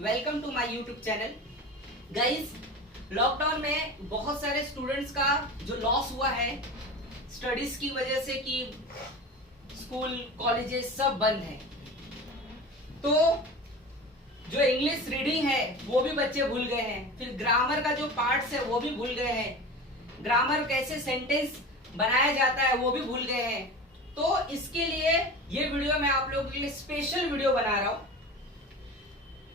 Welcome to my YouTube channel. Guys, lockdown में बहुत सारे स्टूडेंट्स का जो लॉस हुआ है स्टडीज की वजह से कि स्कूल कॉलेजेस सब बंद है, तो जो इंग्लिश रीडिंग है वो भी बच्चे भूल गए हैं, फिर ग्रामर का जो पार्ट्स है वो भी भूल गए हैं, ग्रामर कैसे सेंटेंस बनाया जाता है वो भी भूल गए हैं। तो इसके लिए ये वीडियो मैं आप लोगों के लिए स्पेशल वीडियो बना रहा हूं।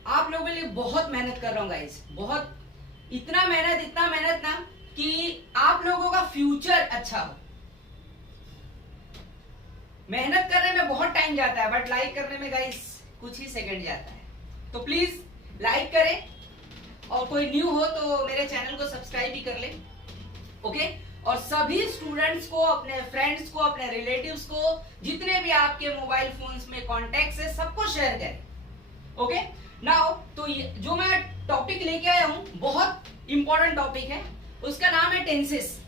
आप लोगों के लिए बहुत मेहनत कर रहा हूं गाइस, बहुत इतना मेहनत ना कि आप लोगों का फ्यूचर अच्छा हो। मेहनत करने में बहुत टाइम जाता है बट लाइक करने में गाइस कुछ ही सेकंड जाता है। तो प्लीज लाइक करें और कोई न्यू हो तो मेरे चैनल को सब्सक्राइब भी कर ले, ओके। और सभी स्टूडेंट्स को, अपने फ्रेंड्स को, अपने रिलेटिव्स को, जितने भी आपके मोबाइल फोन्स में कॉन्टेक्ट्स है सबको शेयर करें, ओके। नाउ तो जो मैं टॉपिक लेके आया हूं बहुत इंपॉर्टेंट टॉपिक है, उसका नाम है टेंसेस।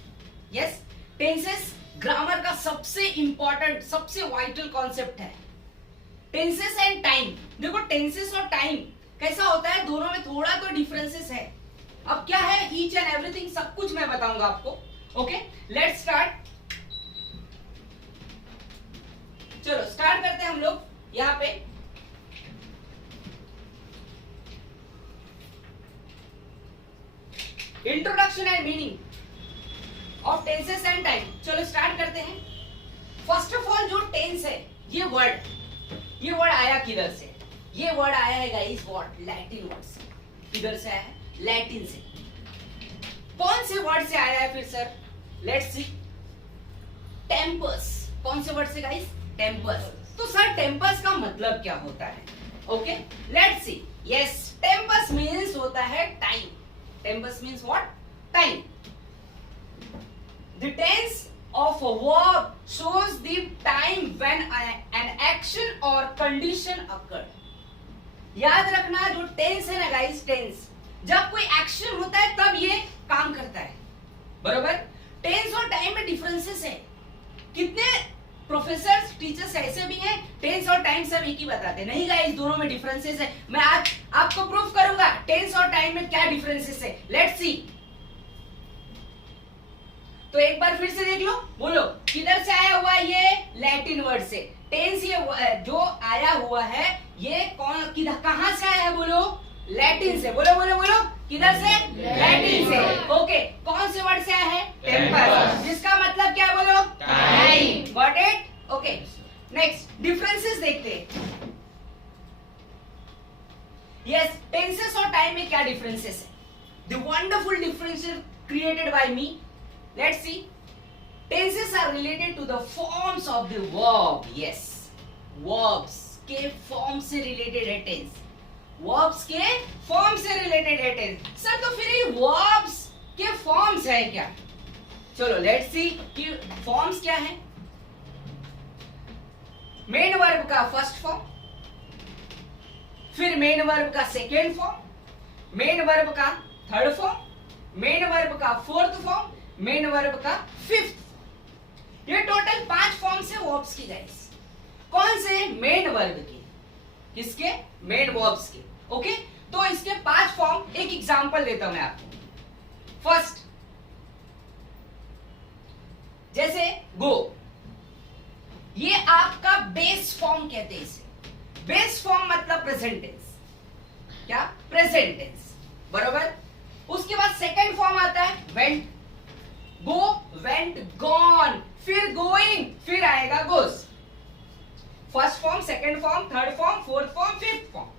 यस, टेंसेस ग्रामर का सबसे इंपॉर्टेंट, सबसे वाइटल कॉन्सेप्ट है। Tenses and time. देखो, टेंसेस और टाइम कैसा होता है, दोनों में थोड़ा तो डिफरेंसेस है। अब क्या है, ईच एंड एवरीथिंग सब कुछ मैं बताऊंगा आपको, ओके। Let's start. चलो स्टार्ट करते हैं हम लोग। यहां पे introduction and meaning of tenses and time. चलो स्टार्ट करते हैं। फर्स्ट ऑफ ऑल, जो टेंस है, ये वर्ड आया किधर से? ये वर्ड आया है गाइस व्हाट, लैटिन वर्ड से। किधर से आया है? लैटिन से। कौन से वर्ड से आया है फिर सर? Let's see. टेम्पस। कौन से वर्ड से गाइस? टेम्पस। तो सर टेम्पस का मतलब क्या होता है? Okay, let's see. Yes, Tempest means होता है time. Tempest means what? Time. The tense of a verb shows the time when an action or condition occurred. याद रखना, जो टेंस है ना गाइस, टेंस जब कोई एक्शन होता है तब ये काम करता है, बरोबर। टेंस और टाइम में डिफरेंसेस है। कितने प्रोफेसर, टीचर्स ऐसे भी हैं टेंस और टाइम सब एक ही बताते हैं। नहीं गाइस, दोनों में डिफरेंसेस है। मैं आज आपको प्रूफ करूंगा टेंस और टाइम में क्या डिफरेंसेस है। Let's see. तो एक बार फिर से देख लो, बोलो किधर से आया हुआ है? ये लैटिन वर्ड से। टेंस ये जो आया हुआ है ये कहां से आया है? बोलो लैटिन से। बोलो बोलो बोलो, किधर से? लैटिन से। ओके, कौन से वर्ड से आया है? टेम्पस, जिसका मतलब क्या? बोलो time. Got it? Okay, next differences देखते हैं। यस, टेंसेस और टाइम में क्या डिफरेंसेस है? The wonderful differences created by me. Let's see. Tenses are related to the forms of the verb. Yes, verbs के फॉर्म से रिलेटेड है tense. verbs के फॉर्म से रिलेटेड है टेंस। सर तो फिर ये verbs के फॉर्म्स है क्या? चलो लेट्स सी कि फॉर्म्स क्या है। मेन वर्ब का फर्स्ट फॉर्म, फिर मेन वर्ब का सेकेंड फॉर्म, मेन वर्ब का थर्ड फॉर्म, मेन वर्ब का फोर्थ फॉर्म, मेन वर्ब का फिफ्थ। ये टोटल 5 फॉर्म्स है वर्ब्स की गाइस। कौन से? मेन वर्ब के। किसके? मेन वर्ब्स के, ओके। तो इसके 5 फॉर्म, एक एग्जांपल देता हूं मैं आपको। फर्स्ट, जैसे गो, ये आपका बेस फॉर्म कहते हैं इसे। बेस फॉर्म मतलब प्रेजेंट टेंस। क्या? प्रेजेंट टेंस, बरोबर। उसके बाद सेकंड फॉर्म आता है वेंट। गो, वेंट, गॉन, फिर गोइंग, फिर आएगा goes. First form, second form, third form, fourth form, fifth form.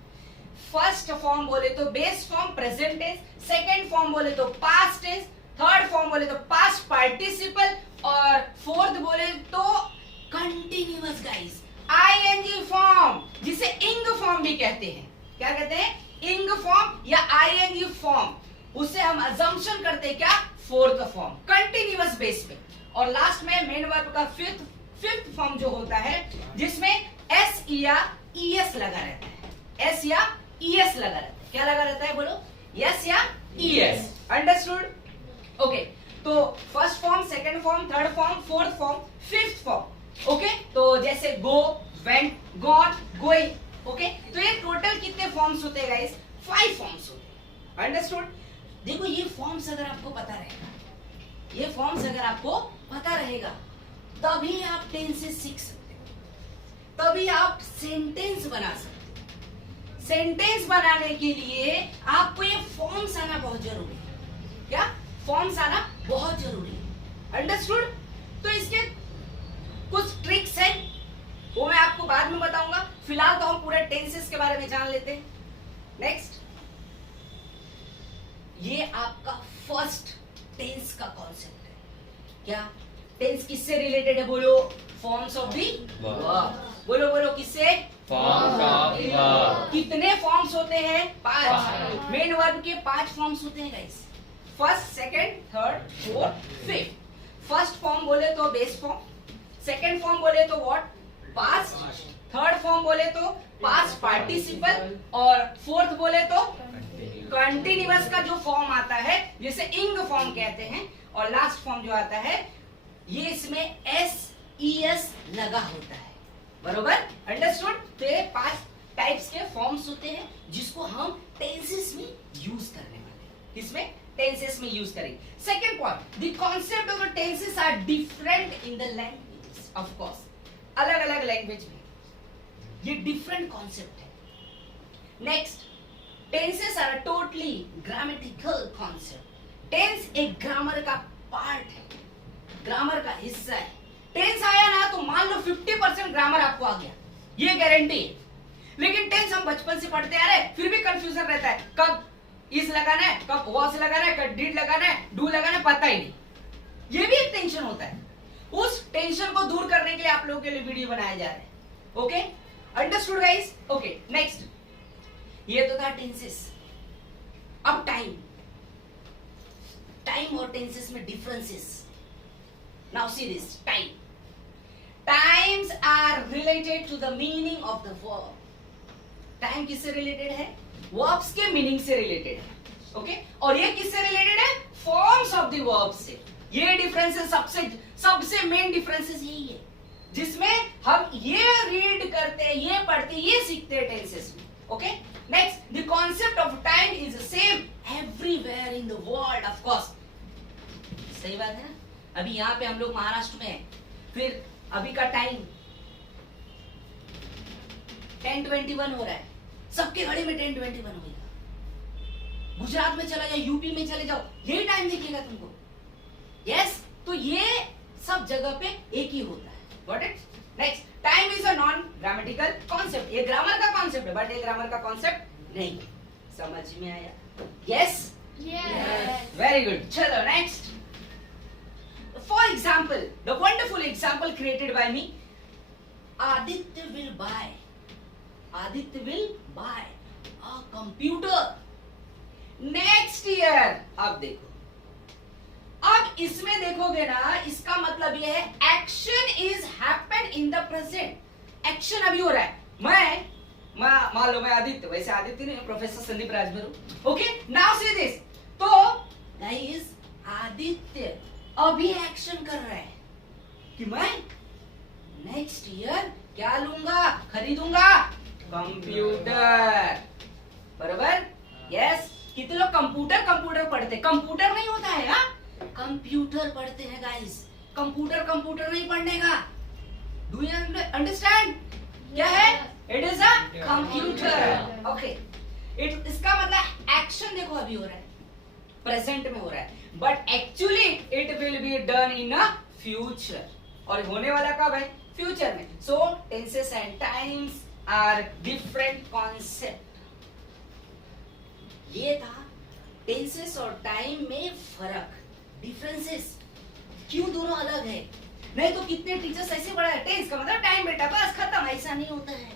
First form बोले तो base form present tense, second form बोले तो पास्ट टेंस, थर्ड फॉर्म बोले तो पास्ट पार्टिसिपल, और फोर्थ बोले तो कंटिन्यूअस गाइस, आईएनजी फॉर्म, जिसे इंग फॉर्म भी कहते हैं। क्या कहते हैं? इंग फॉर्म या आईएनजी फॉर्म। उससे हम अजम्पशन करते हैं क्या? फोर्थ फॉर्म, कंटिन्यूअस बेस पे। और लास्ट में मेन वर्ब का फिफ्थ फॉर्म जो होता है, जिसमें एस या ईएस लगा रहता है। एस या ईएस लगा रहता है। क्या लगा रहता है? बोलो एस या ईएस। अंडरस्टूड? ओके, तो first form, second form, third form, fourth form, fifth form, okay. तो जैसे गो, वेंट, गॉन, गोइंग, ओके। तो ये टोटल कितने फॉर्म्स होते हैं गाइस? 5 फॉर्म्स होते हैं। अंडरस्टूड? देखो ये फॉर्म्स अगर आपको पता रहेगा, ये फॉर्म्स अगर आपको पता रहेगा, तभी आप टेंसेस सीख सकते हो, तभी आप सेंटेंस बना सकते हो। सेंटेंस बनाने के लिए आपको ये फॉर्म्स आना बहुत जरूरी है। क्या? फॉर्म्स आना बहुत जरूरी है। अंडरस्टूड? तो इसके कुछ ट्रिक्स हैं, वो मैं आपको बाद में बताऊंगा। फिलहाल तो हम पूरे टेंसेस के बारे में जान लेते हैं। नेक्स्ट, ये आपका फर्स्ट टेंस का कॉन्सेप्ट है। क्या? टेंस किससे रिलेटेड है? बोलो। Forms of the verb. बोलो बोलो, किससे? Forms of verb. कितने फॉर्म्स होते हैं? 5। मेन वर्ब के 5 फॉर्म्स होते हैं guys. First, second, third, fourth, fifth. First form बोले तो बेस फॉर्म, सेकंड फॉर्म बोले तो व्हाट? पास्ट। थर्ड फॉर्म बोले तो पास्ट पार्टिसिपल, और फोर्थ बोले तो कंटिन्यूअस का जो फॉर्म आता है जिसे इंग फॉर्म कहते हैं, और लास्ट फॉर्म जो आता है ये इसमें SES लगा होता है। बरोबर? अंडरस्टूड? तो ये 5 टाइप्स के फॉर्म्स होते हैं जिसको हम टेंसेस में यूज करने वाले हैं। किसमें? टेंसेस में यूज करेंगे। Second point, the concept of the tenses are different in the languages. Of course अलग अलग लैंग्वेज में ये डिफरेंट कॉन्सेप्ट है। Next, tenses are a totally grammatical concept. Tense एक ग्रामर का पार्ट है, ग्रामर का हिस्सा है। टेंस आया ना तो मान लो 50% ग्रामर आपको आ गया, ये गारंटी है। लेकिन टेंस हम बचपन से पढ़ते आ रहे, फिर भी कंफ्यूजन रहता है, कब इस लगाना है, कब वॉस लगाना है, कब डिड लगाना है, डू लगाना है, पता ही नहीं। ये भी एक टेंशन होता है। उस टेंशन को दूर करने के लिए आप लोगों के लिए वीडियो बनाए जा रहे हैं। Okay? Understood guys? Okay, next, ये तो था टेंसेस। अब टाइम, टाइम और टेंसेस में differences. Now see this, time. Times are related to the meaning of the verb. Time किससे रिलेटेड है? Verbs के मीनिंग से रिलेटेड है। ओके? और ये किससे रिलेटेड है? Forms of the verb से। ये डिफरेंसेस सबसे मेन डिफरेंसेस यही है, जिसमें हम ये रीड करते हैं, ये पढ़ते हैं, ये सीखते हैं टेंसेस में। Okay? Next, the concept of time is same everywhere in the world. Of course सही बात है ना? अभी यहाँ पे हम लोग महाराष्ट्र में हैं, फिर अभी का टाइम 10:21 हो रहा है, सबके घड़ी में 10:21 होगा। गुजरात में चला जाओ, यूपी में चले जाओ, यही टाइम दिखेगा तुमको। यस? तो ये सब जगह पे एक ही होता है। Got it? Next, time is a non grammatical concept. ये ग्रामर का कॉन्सेप्ट है, बट ये ग्रामर का कॉन्सेप्ट नहीं। समझ में आया? यस? Very good. चलो next, for example, the wonderful example created by me, Aditya will buy a computer next year. अब देखो, अब इसमें देखोगे ना, इसका मतलब ये है action is happen in the present. Action अभी हो रहा है। मान लो मैं आदित्य, वैसे आदित्य नहीं, professor Sandeep Rajbharu. Okay, now see this. तो गाइस, आदित्य अभी एक्शन कर रहा है कि मैं नेक्स्ट ईयर क्या लूंगा, खरीदूंगा? कंप्यूटर। बरोबर? यस? कितने लोग कंप्यूटर पढ़ते? कंप्यूटर नहीं होता है, हाँ? कंप्यूटर पढ़ते हैं गाइस। कंप्यूटर नहीं पढ़ने का। Do you understand? क्या है? It is a computer. Okay, इसका मतलब एक्शन देखो अभी हो रहा है, प्रेजेंट में हो रहा है, but actually it will be done in a future. और होने वाला कब है? फ्यूचर में। So tenses and times are different concept. ये था टेंसेस और टाइम में फर्क, डिफरेंसेस। क्यों दोनों अलग है? नहीं तो कितने टीचर्स ऐसे पढ़ा है, टेंस का मतलब टाइम बेटा, बस खत्म। ऐसा नहीं होता है।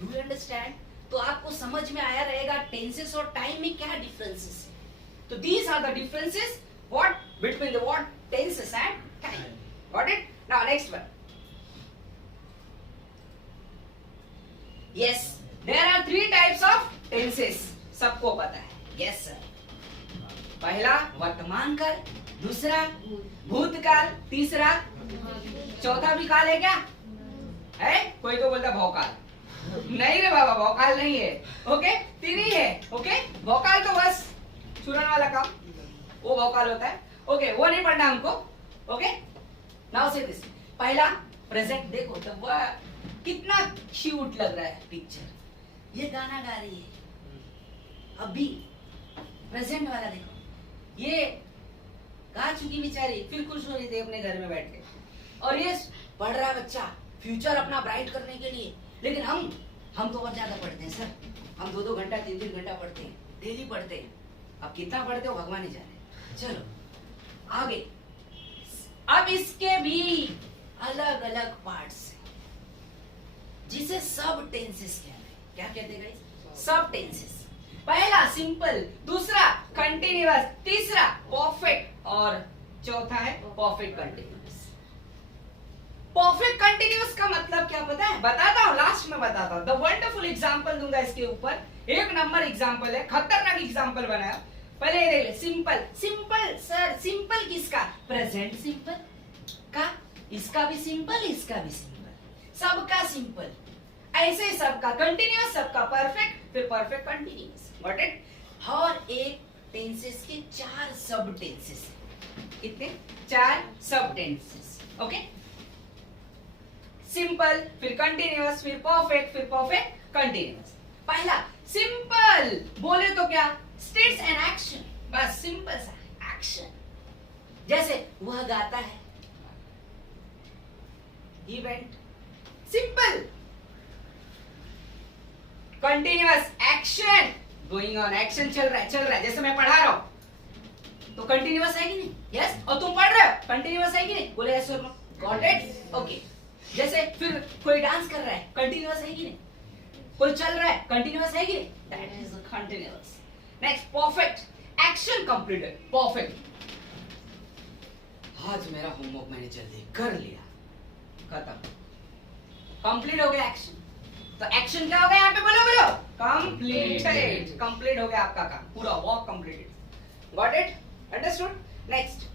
Do you understand? तो आपको समझ में आया रहेगा टेंसेस और टाइम में क्या डिफरेंसेस है। So these are the differences what between the what tenses and time. Got it? Now next one. Yes, there are 3 types of tenses. सबको पता है? Yes sir. पहला वर्तमान काल, दूसरा भूतकाल, तीसरा चौथा भी काल है क्या? है? कोई को बोलता भवकाल। नहीं रे बाबा, वोकाल नहीं है। ओके, तीन ही है। ओके, वोकाल तो बस सुरन वाला काम, वो वोकाल होता है। ओके, वो नहीं पढ़ना हमको। ओके, नाउ से दिस। पहला प्रेजेंट, देखो तो वह कितना क्यूट लग रहा है पिक्चर। ये गाना गा रही है अभी, प्रेजेंट वाला देखो, ये गा चुकी बेचारी, फिर खुश हो रही थी अपने घर में बैठ के। और ये पढ़ रहा है बच्चा फ्यूचर अपना ब्राइट करने के लिए। लेकिन हम तो और ज्यादा पढ़ते हैं सर, हम 2-2 घंटा 3-3 घंटा पढ़ते हैं, डेली पढ़ते हैं। अब कितना पढ़ते हो भगवान ही जाने। चलो आगे, अब इसके भी अलग अलग पार्ट्स हैं जिसे सब टेंसेस कहते हैं। क्या कहते हैं गाइस? सब टेंसेस। पहला सिंपल, दूसरा कंटिन्यूअस, तीसरा परफेक्ट और चौथा है परफेक्ट कंटिन्यूअस। परफेक्ट कंटिन्यूअस का मतलब क्या पता है? बताता हूँ, लास्ट में बताता हूँ। द वंडरफुल एग्जांपल दूंगा इसके ऊपर, 1 नंबर एग्जांपल है, खतरनाक एग्जांपल बनाया। पहले ये देख ले, सिंपल। सिंपल सर, सिंपल किसका? प्रेजेंट सिंपल का। इसका भी सिंपल, इसका भी सिंपल, सबका सिंपल। ऐसे सबका कंटिन्यूअस, सबका परफेक्ट, फिर परफेक्ट कंटिन्यूअस। Got it? और एक टेंसेस के 4 सब टेंसेस। कितने? 4 सब टेंसेस। ओके, सिंपल, फिर कंटिन्यूअस, फिर परफेक्ट, फिर परफेक्ट कंटिन्यूअस। पहला सिंपल बोले तो क्या? स्टेट्स एन एक्शन, बस सिंपल सा एक्शन। जैसे वह गाता है, he went, simple. Continuous, action going on, action चल रहा है, चल रहा है। जैसे मैं पढ़ा रहा हूं तो कंटिन्यूअस है कि नहीं? यस। और तुम पढ़ रहे हो, कंटिन्यूअस है कि नहीं? बोले यस और नो। Got it? ओके। जैसे फिर कोई डांस कर रहा है, कंटिन्यूअस है कि नहीं? कोई चल रहा है, कंटिन्यूअस है कि नहीं? That is continuous. Next, perfect, action completed, perfect. आज मेरा होमवर्क मैंने जल्दी कर लिया, खत्म, कंप्लीट हो गया एक्शन। तो एक्शन क्या हो गया यहाँ पे? बोलो बोलो, कंप्लीटेड। कंप्लीट हो गया आपका काम, पूरा work completed. Got it? Understood? Next,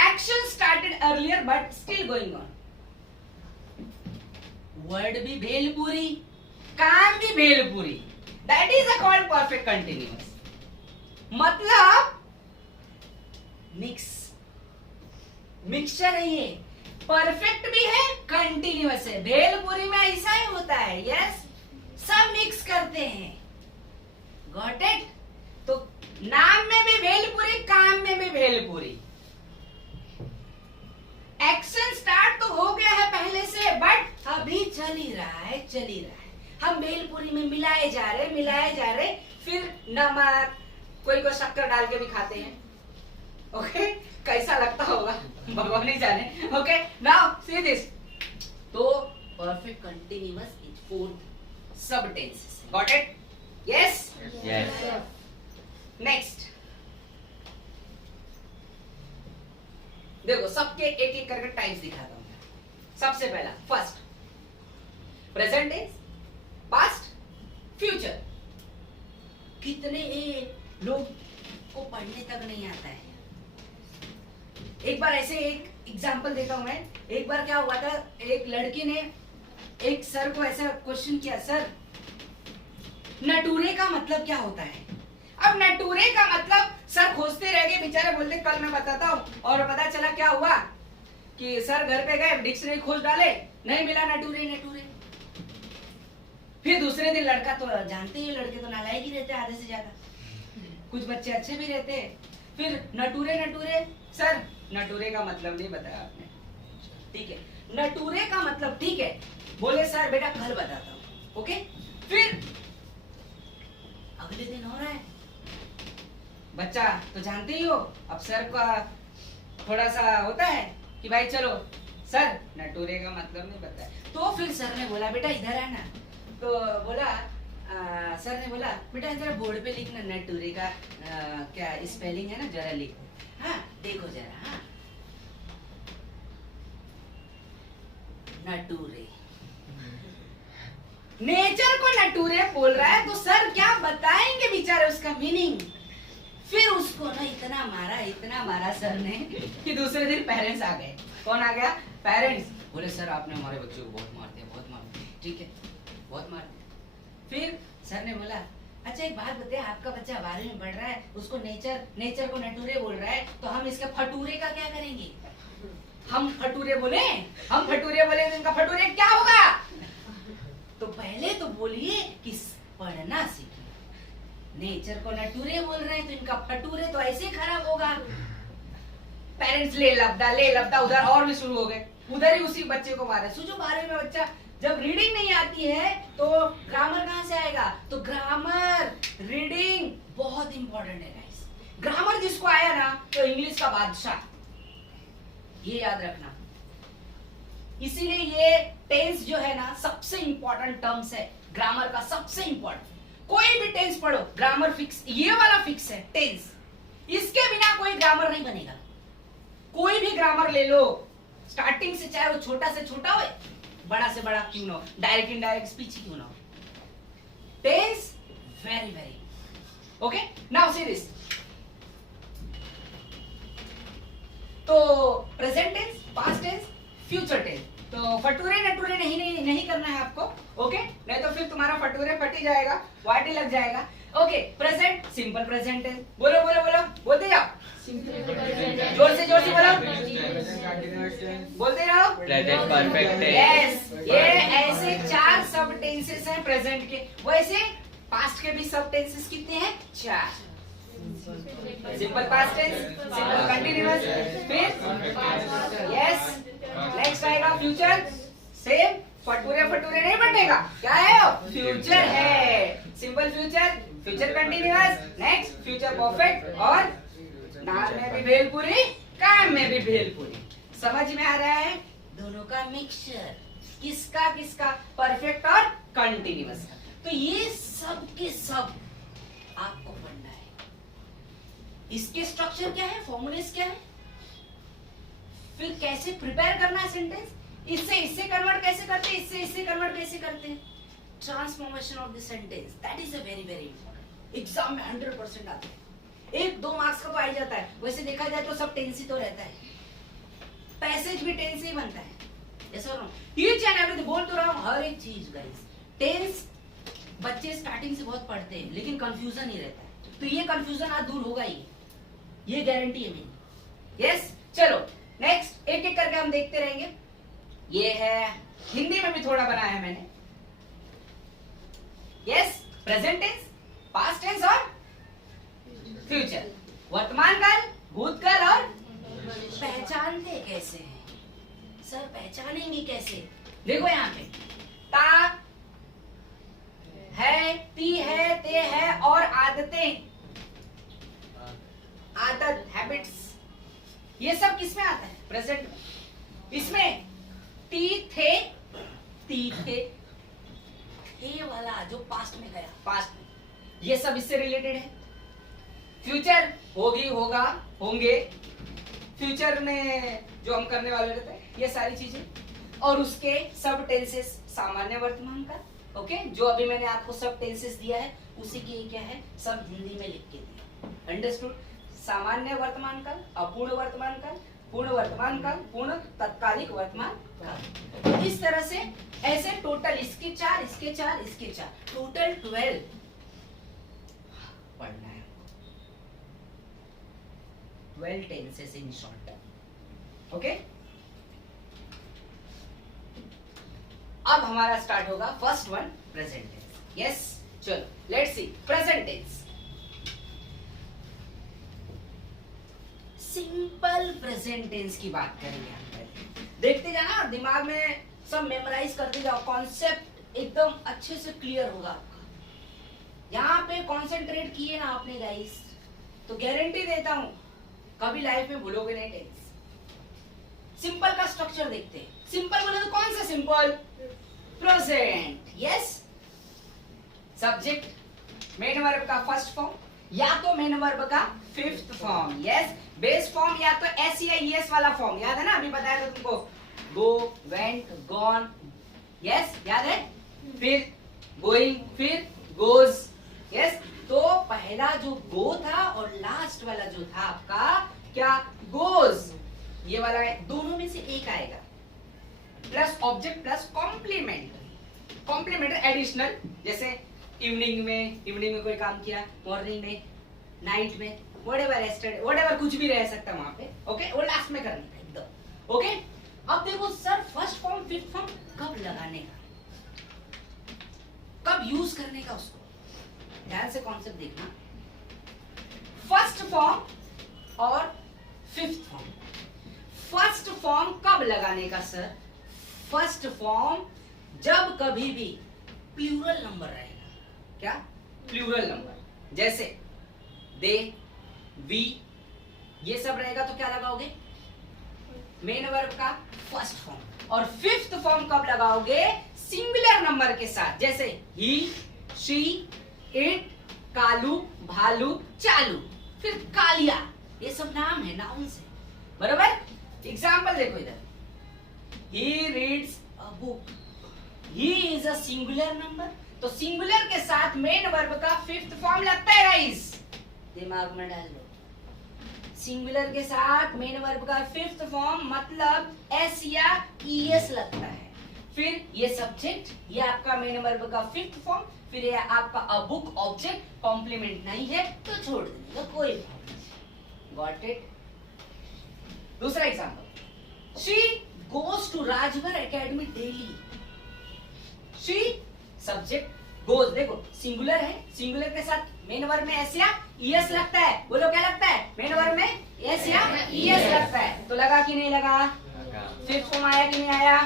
action started earlier but still going on. Word भी भेलपुरी, काम भी bhelpuri, that is called perfect continuous. मतलब मिक्स, मिक्सचर है ये, परफेक्ट भी है, कंटिन्यूअस है। भेलपुरी में ऐसा ही होता है। यस, सब मिक्स करते हैं। Got it? तो नाम में भी भेलपुरी, काम में भी भेलपुरी। एक्शन स्टार्ट तो हो गया है पहले से, बट अभी चल ही रहा है, चल ही रहा है। हम भेलपुरी में मिलाए जा रहे, मिलाए जा रहे। फिर नमक, कोई को शक्कर डाल के भी खाते हैं। ओके, कैसा लगता होगा भगवान ही जाने। Okay, now see this. तो परफेक्ट कंटिन्यूअस इज 4th सब tenses. Got it? Yes, Yes. Next देखो, सबके एक एक करके टाइप्स दिखाता हूं। सबसे पहला, first, present tense, past, future. कितने लोग को पढ़ने तक नहीं आता है। एक बार ऐसे एक एग्जांपल देता हूं मैं। एक बार क्या हुआ था, एक लड़की ने एक सर को ऐसा क्वेश्चन किया, सर नटूरे का मतलब क्या होता है? अब नटूरे का मतलब सर खोजते रह गए, बेचारे बोलते कल मैं बताता हूँ। और पता चला क्या हुआ कि सर घर पे गए, डिक्शनरी खोज डाले, नहीं मिला नटूरे नटूरे। फिर दूसरे दिन लड़का, तो जानते ही लड़के तो नालायक ही रहते आधे से ज्यादा, कुछ बच्चे अच्छे भी रहते हैं। फिर नटूरे नटूरे, सर नटूरे का मतलब नहीं बताया आपने। ठीक है, नटूरे का मतलब ठीक है, बोले सर बेटा कल बताता हूँ। ओके, फिर अगले दिन हो रहा है, बच्चा तो जानते ही हो, अब सर का थोड़ा सा होता है कि भाई चलो सर नटूरे का मतलब नहीं पता है। तो फिर सर ने बोला बेटा इधर आना। तो बोला सर ने बोला बेटा जरा बोर्ड पे लिखना नटूरे का क्या स्पेलिंग है ना, जरा लिखो। हाँ देखो जरा, हाँ नटूरे, नेचर को नटूरे बोल रहा है, तो सर क्या बताएंगे बेचारे उसका मीनिंग। फिर उसको ना इतना मारा सर ने कि दूसरे दिन पेरेंट्स आ गए। कौन आ गया? पेरेंट्स। बोले सर आपने हमारे बच्चों को बहुत मारते हैं, बहुत मारते हैं। ठीक है, बहुत मार दिया। फिर सर ने बोला अच्छा एक बात बताइए, आपका बच्चा 12वीं में पढ़ रहा है, उसको नेचर को नटूरे बोल रहा है, तो हम इसके फटूरे का क्या करेंगे? हम फटूरे बोले तो इनका फटूरे क्या होगा? तो पहले तो बोलिए कि पढ़ना सीखिए। नेचर को नटूरे बोल रहे हैं तो इनका फटूरे तो ऐसे खराब होगा। पेरेंट्स ले लबदा उधर और भी शुरू हो गए, उधर ही उसी बच्चे को मारा। सोचो 12वीं में बच्चा जब रीडिंग नहीं आती है तो ग्रामर कहां से आएगा? तो ग्रामर रीडिंग बहुत इंपॉर्टेंट है गाइस। ग्रामर जिसको आया ना तो इंग्लिश का बादशाह, ये याद रखना। इसीलिए ये टेंस जो है ना सबसे इंपॉर्टेंट टर्म्स है, ग्रामर का सबसे इंपॉर्टेंट। कोई भी टेंस पढ़ो ग्रामर फिक्स, ये वाला फिक्स है टेंस, इसके बिना कोई ग्रामर नहीं बनेगा। कोई भी ग्रामर ले लो स्टार्टिंग से, चाहे वो छोटा से छोटा हो बड़ा से बड़ा क्यों ना हो, डायरेक्ट इनडायरेक्ट स्पीच क्यों ना हो, tense very very okay. Now see this, तो present tense, past tense, future tense. तो फटूरे नटूरे नहीं करना है आपको, ओके? नहीं तो फिर तुम्हारा फटूरे फटी जाएगा, वाटी लग जाएगा। Okay, present simple present tense, बोलो बोलते जाओ, जोर से बोलो, बोलते रहो। Present perfect tense. यस, ये ऐसे 4 सब टेंसेस हैं प्रेजेंट के। वैसे पास्ट के भी सब टेंसेस कितने हैं? 4। Simple past tense, simple continuous, फिर यस, नेक्स्ट आएगा फ्यूचर। सेम, फटूरे नहीं बनेगा, क्या है वो? फ्यूचर है। Simple future continuous, next future perfect, और नाम में भी भेलपुरी, काम में भी भेलपुरी। समझ में आ रहा है? दोनों का मिक्सचर, किसका परफेक्ट और कंटीन्यूअस का। तो ये सब के सब आपको पढ़ना है। इसके स्ट्रक्चर क्या है, फॉर्मूलेस क्या है, फिर कैसे प्रिपेयर करना है सेंटेंस, इससे कन्वर्ट कैसे करते हैं, इससे कन्वर्ट कैसे करते हैं, transformation of the sentence, that is a very very important. Exam में 100% आता है, 1-2 मार्क्स का तो आ ही जाता है। वैसे देखा जाए तो सब टेंस ही तो रहता है, पैसेज भी टेंस ही बनता है, ऐसा ना ईच एंड एवरीथिंग। बोल तो रहा हूं हर एक चीज गाइस। टेंस बच्चे स्टार्टिंग से बहुत पढ़ते हैं लेकिन कंफ्यूजन ही रहता है, तो ये कंफ्यूजन आज दूर होगा ही, ये गारंटी है मेरी। यस, चलो नेक्स्ट एक करके हम देखते रहेंगे। ये है हिंदी में भी थोड़ा बनाया है मैंने। Yes, present tense, past tense और फ्यूचर, वर्तमान काल, भूतकाल और पहचानते कैसे हैं सर, पहचानेंगे कैसे? देखो यहाँ पे ता है, ती है, ते है और आदतें, आदत, हैबिट्स, ये सब किसमें आता है? प्रेजेंट में। इसमें ती थे वाला जो पास्ट में गया, पास्ट में, ये सब इससे रिलेटेड है। फ्यूचर होगी, होगा, होंगे, फ्यूचर में जो हम करने वाले रहते हैं, ये सारी चीजें। और उसके सब टेंसेस, सामान्य वर्तमान का, ओके, जो अभी मैंने आपको सब टेंसेस दिया है उसी के क्या है, सब हिंदी में लिख के दिया। अंडरस्टूड? सामान्य वर्तमान काल, अपूर्ण वर्तमान काल, पूर्ण वर्तमान काल, पूर्ण तत्कालिक वर्तमान काल। इस तरह से ऐसे टोटल इसके 4 टोटल 12 पढ़ना है, 12 टेंसेस इन शॉर्ट। ओके, अब हमारा स्टार्ट होगा first one, present tense. Yes, चलो let's see present tense. Simple present tense की बात करेंगे हम पहले। देखते जाना, दिमाग में सब मेमोराइज करते जाओ, कॉन्सेप्ट एकदम अच्छे से क्लियर होगा आपका। यहाँ पे कॉन्सेंट्रेट किए ना आपने गाइस, तो गारंटी देता हूं कभी लाइफ में भूलोगे नहीं टेंस। सिंपल का स्ट्रक्चर देखते हैं। सिंपल बोले तो कौन सा simple? Present. Yes, subject main verb का फर्स्ट फॉर्म, या तो मेन वर्ब का 5th form. Yes, base form या तो SEIES वाला फॉर्म, याद है ना, अभी बताया था तुमको, गो, वेंट, गॉन। यस, याद है? फिर गोइंग, फिर गोज। यस, तो पहला जो गो था और लास्ट वाला जो था आपका क्या, गोज, ये वाला है। दोनों में से एक आएगा, plus object plus complement. Complementary additional, जैसे इवनिंग में कोई काम किया, मॉर्निंग में, नाइट में, व्हाटएवर कुछ भी रह सकता है वहां पे। ओके, वो लास्ट में करने का एकदम। ओके, अब देखो sir first form fifth form कब लगाने का, कब यूज करने का, उसको ध्यान से कॉन्सेप्ट देखना। फर्स्ट फॉर्म और फिफ्थ फॉर्म। फर्स्ट फॉर्म कब लगाने का सर? फर्स्ट फॉर्म जब कभी भी प्लूरल नंबर रहेगा। क्या? प्लूरल नंबर, जैसे दे, वी, ये सब रहेगा तो क्या लगाओगे? मेन वर्ब का फर्स्ट फॉर्म। और फिफ्थ फॉर्म कब लगाओगे? सिंगुलर नंबर के साथ, जैसे ही, शी, इट, कालू, भालू, चालू, फिर कालिया, ये सब नाम है, नाउन से। बराबर? एग्जाम्पल देखो इधर, he reads a book, he is a singular number, तो सिंगुलर के साथ मेन वर्ब का फिफ्थ फॉर्म लगता है गाइस, दिमाग में डाल लो। सिंगुलर के साथ मेन वर्ब का फिफ्थ फॉर्म मतलब एस या ईएस लगता है। फिर ये सब्जेक्ट, ये आपका मेन वर्ब का फिफ्थ फॉर्म, फिर ये आपका अ बुक ऑब्जेक्ट, कॉम्प्लीमेंट नहीं है तो छोड़ देने का कोई प्रॉब्लम नहीं। Got it? दूसरा example, she goes to Rajbhar academy daily. She subject, goes, देखो सिंगुलर है, सिंगुलर के साथ मेन वर्ब में एस या ईएस लगता है। बोलो क्या लगता है? मेन वर्ब में एस या ईएस लगता है, तो लगा कि नहीं लगा? फिफ्थ फॉर्म आया कि नहीं आया?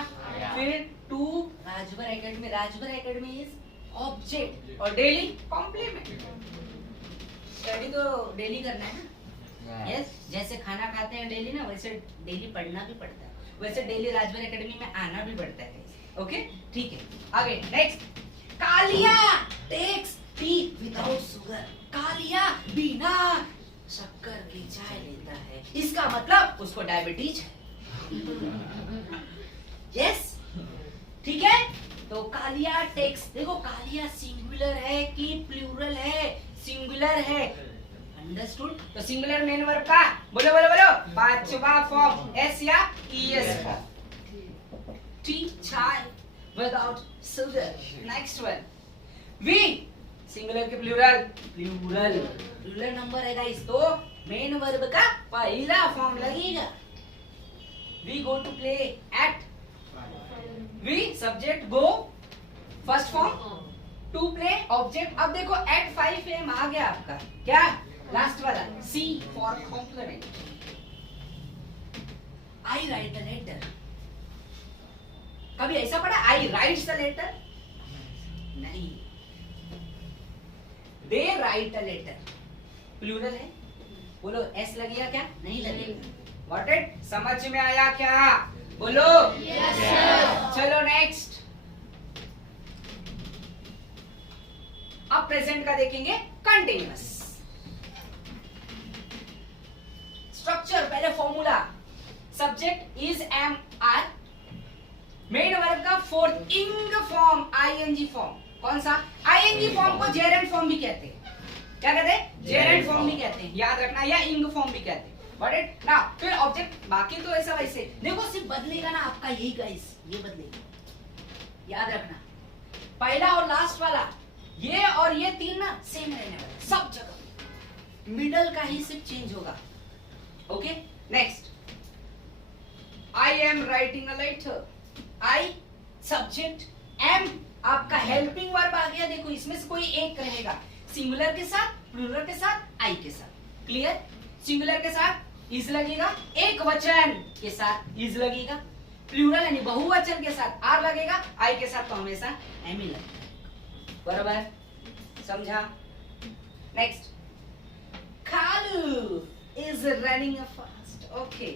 फिर to Rajbhar academy, Rajbhar academy is object और डेली कॉम्प्लीमेंट। स्टडी तो डेली करना है ना। यस, जैसे खाना खाते हैं डेली ना, वैसे डेली पढ़ना भी पड़ता है, वैसे डेली राजभर एकेडमी में आना भी पड़ता है। ओके, ठीक है, आगे next. Kaliya takes tea without sugar. Kaliya बिना शक्कर की चाय लेता है, इसका मतलब उसको डायबिटीज है। यस, ठीक है। तो कालिया टेक्स, देखो कालिया सिंगुलर है कि प्लूरल है? सिंगुलर है। अंडरस्टूड? तो सिंगुलर मेन वर्ब का बोलो बोलो बोलो पांचवा फॉर्म एस या ईएस फॉर्म। टी चाय without sugar. Next one, we singular के प्लूरल, प्लूरल नंबर है गाइस, तो मेन वर्ब का पहला फॉर्म लगेगा। We go to play at, we subject, go first form, to play object. अब देखो एट 5 AM आ गया आपका, क्या लास्ट वाला? C for complement. I write a letter, कभी ऐसा पढ़ा आई राइट्स अ लेटर? नहीं। They write a letter, plural है, बोलो एस लगेगा क्या? नहीं लगेगा। Got it? समझ में आया क्या? बोलो yes, sir. चलो नेक्स्ट, अब प्रेजेंट का देखेंगे कंटिन्यूअस स्ट्रक्चर। पहले formula, subject is am are, main verb का fourth ing form ING form. कौन सा? आईएनजी फॉर्म को जेरेंट फॉर्म भी कहते हैं। क्या कहते हैं? जेरेंट फॉर्म भी कहते हैं, याद रखना, या इंग फॉर्म भी कहते हैं। Got it? Now, फिर ऑब्जेक्ट, बाकी तो ऐसा वैसे देखो, सिर्फ बदलेगा ना आपका यही गाइस, ये बदलेगा, याद रखना। पहला और लास्ट वाला, ये और ये तीन ना सेम रहने वाला सब जगह, मिडल का ही सिर्फ चेंज होगा। Okay, next, I am writing a letter. I subject, am आपका हेल्पिंग वर्ब आ गया। देखो इसमें से कोई एक रहेगा, सिंगुलर के साथ, प्लूरल के साथ, आई के साथ। क्लियर? सिंगुलर के साथ इज लगेगा, एक वचन के साथ इज लगेगा, प्लूरल यानी बहुवचन के साथ आर लगेगा, आई के साथ तो हमेशा एम ही लगता है। बराबर? समझा? नेक्स्ट, खालू इज रनिंग फास्ट। ओके,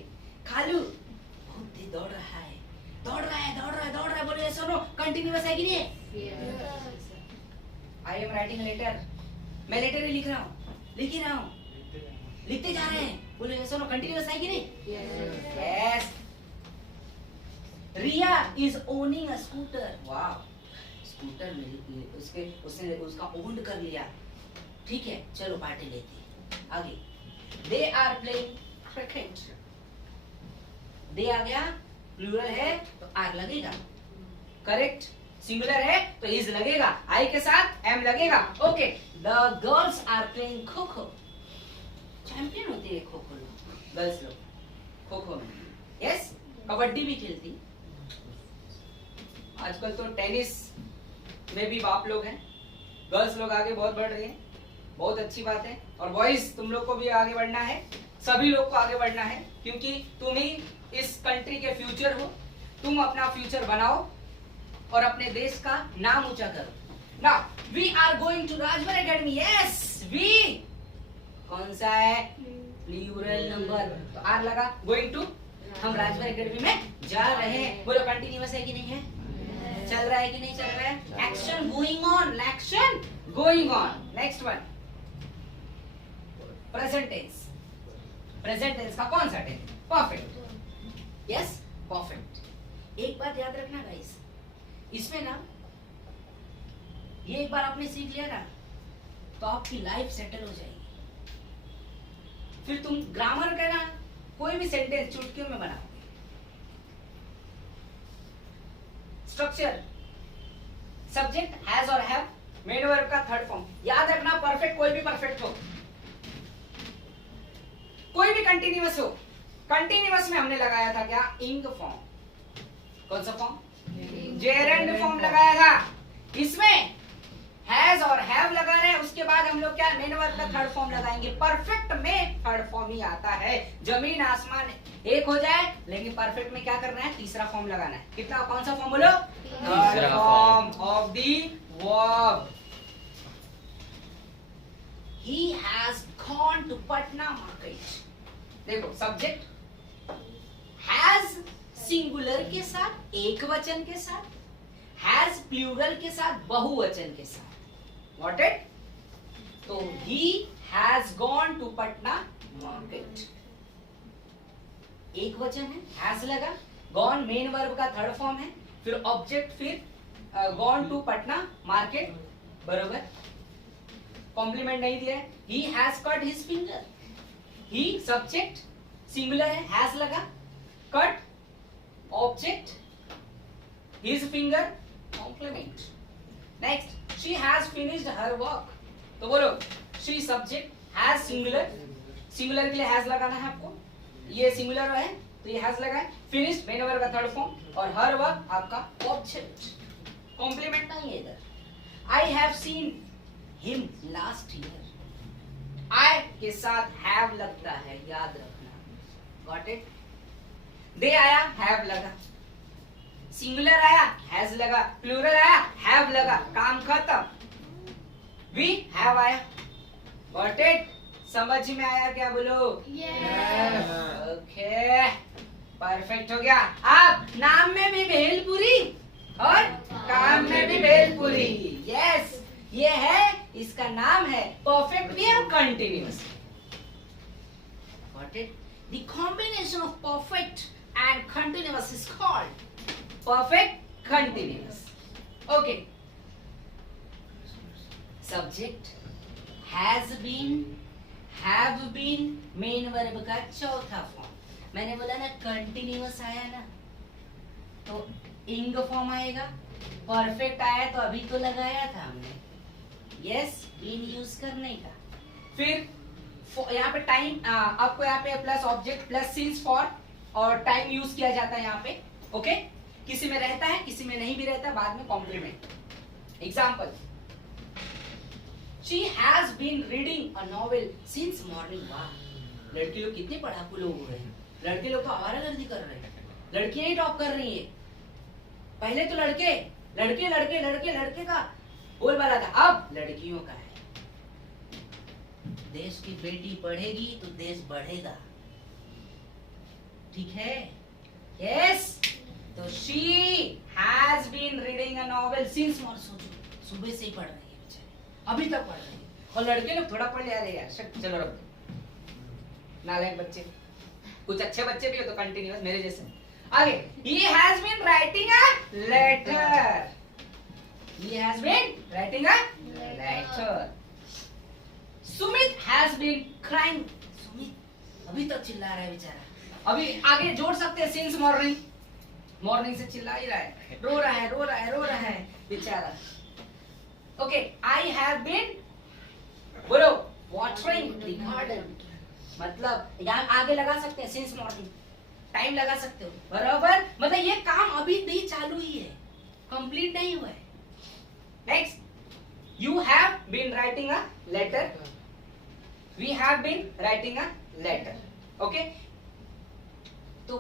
खालू बहुत तेज दौड़ रहा है, दौड़ रहा है, दौड़ रहा है, दौड़ रहा है। बोलो सुनो, कंटिन्यूअस है कि नहीं है? आई एम राइटिंग लेटर, मैं लेटर ही लिख रहा हूँ, लिखते जा रहे हैं। बोलो ये सुनो, कंटिन्यूअस है कि नहीं? Yes. Riya is owning a scooter. वाह, स्कूटर में उसने उसका ओन कर लिया। ठीक है, चलो पार्टी लेते हैं। आगे, दे आर प्लेइंग क्रिकेट। दे आ गया, प्लूरल है तो आर लगेगा। करेक्ट? सिंगुलर है तो इज लगेगा, आई के साथ एम लगेगा। Okay, the girls are playing kho kho. Champion होती है खो खो लोग, गर्ल्स लोग खो खो में। यस, कबड्डी भी खेलती। आजकल तो टेनिस में भी बाप लोग हैं, गर्ल्स लोग आगे बहुत बढ़ रही हैं, बहुत अच्छी बात है। और बॉयज तुम लोग को भी आगे बढ़ना है, सभी लोग को आगे बढ़ना है, क्योंकि तुम ही इस कंट्री के फ्यूचर हो। तुम अपना फ्यूचर बनाओ और अपने देश का नाम ऊंचा करो। Now we are going to Rajbhar academy. Yes, we कौन सा है? प्लूरल नंबर, तो आर लगा। गोइंग टू, हम राजभर एकेडमी में जा रहे हैं। बोलो कंटिन्यूअस है कि नहीं है? चल रहा है कि नहीं चल रहा है? Action going on, action going on. Next one, present tense. Present tense का कौन सा टेंस? परफेक्ट। Yes, perfect. एक बात याद रखना गाइस, इसमें ना ये एक बार आपने सीख लिया ना तो आपकी लाइफ सेटल हो जाएगी। फिर तुम ग्रामर का ना कोई भी सेंटेंस चुटकियों में बनाओगे। स्ट्रक्चर, सब्जेक्ट हैज और हैव, मेन वर्ब का थर्ड फॉर्म। याद रखना, परफेक्ट कोई भी परफेक्ट हो, कोई भी कंटिन्यूअस हो। कंटिन्यूअस में हमने लगाया था क्या? इंग फॉर्म। कौन सा फॉर्म? जेरेंड फॉर्म लगाया था। इसमें हैज और हैव लगा रहे हैं, उसके बाद हम लोग क्या मेन वर्ब का थर्ड फॉर्म लगाएंगे। परफेक्ट में थर्ड फॉर्म ही आता है। जमीन आसमान एक हो जाए, लेकिन परफेक्ट में क्या करना है? तीसरा फॉर्म लगाना है। कितना? कौन सा फॉर्म बोलो? तीसरा form of the verb. He has gone to Patna market. देखो, सब्जेक्ट हैज सिंगुलर के साथ, एक वचन के साथ, हैज प्लूरल के साथ, बहुवचन के साथ। Got it? तो he has gone to Patna market। एक वचन है, हैज लगा, gone मेन वर्ब का थर्ड फॉर्म है, फिर ऑब्जेक्ट, फिर gone to Patna market, बरोबर। कॉम्प्लीमेंट नहीं दिया है। He has cut his finger। He subject, singular है, हैज लगा, cut object, his finger complement. Next, she has finished her work। तो बोलो, she subject, has singular, singular के लिए हैज लगाना है आपको, ये सिंगुलर है तो ये हैज लगा है। फिनिश्ड मेन वर्ब का थर्ड फॉर्म, और हर वर्क आपका ऑब्जेक्ट। कॉम्प्लीमेंट नहीं है इधर। I have seen him last year। I के साथ have लगता है, याद रखना। Got it? They आया, have लगा, सिंगुलर आया, हैज लगा, प्लूरल आया, हैव लगा, काम खत्म। We have आया। Got it? समझ में आया क्या? बोलो Yes। ओके, परफेक्ट हो गया। अब नाम में भी भेलपुरी और काम में भी भेलपुरी। यस, ये है, इसका नाम है परफेक्ट भी और continuous. Got it? The combination of perfect and continuous is called perfect continuous। Okay, subject has been, have been, main verb का चौथा फॉर्म। मैंने बोला ना कंटिन्यूअस आया ना तो इंग फॉर्म आएगा, परफेक्ट आया तो अभी तो लगाया था हमने, यस, बीन यूज करने का। फिर यहाँ पे टाइम, आपको यहाँ पे plus object plus since for और टाइम यूज किया जाता है यहाँ पे। ओके, किसी में रहता है, किसी में नहीं भी रहता, बाद में complement. Example, she has been reading a novel since morning. वाह, लड़की लोग कितने पढ़ाकू लोग हो रहे हैं। लड़के लोग तो आवारागर्दी कर रहे हैं, लड़कियां ही टॉप कर रही है। पहले तो लड़के लड़के लड़के लड़के लड़के का बोलबाला था, अब लड़कियों का है। देश की बेटी पढ़ेगी तो देश बढ़ेगा, ठीक है? यस, तो she has been reading a novel since morning. सोचो, सुबह से ही पढ़ रही है बेचारी, अभी तक पढ़ रही है। और लड़के लोग थोड़ा पढ़ ले आ रहे हैं यार, चलो रख दो। नालायक बच्चे, कुछ अच्छे बच्चे भी हो तो कंटिन्यूअस मेरे जैसे। आगे, he has been writing a letter। he has been writing a letter। Sumit has been crying। Sumit अभी तक चिल्ला रहा है बेचारा। अभी आगे जोड़ सकते हैं सिंस मॉर्निंग, मॉर्निंग से चिल्ला ही रहा है, रो रहा है रो रहा है रो रहा है। बेचारा. ओके, आई हैव बीन, बोलो, वाटरिंग द गार्डन. मतलब यहाँ आगे लगा सकते हैं सिंस मॉर्निंग, टाइम लगा सकते हो, बराबर. मतलब ये काम अभी भी चालू ही है, कंप्लीट नहीं हुआ है. Next, you have been writing a letter. We have been writing a letter. Okay, तो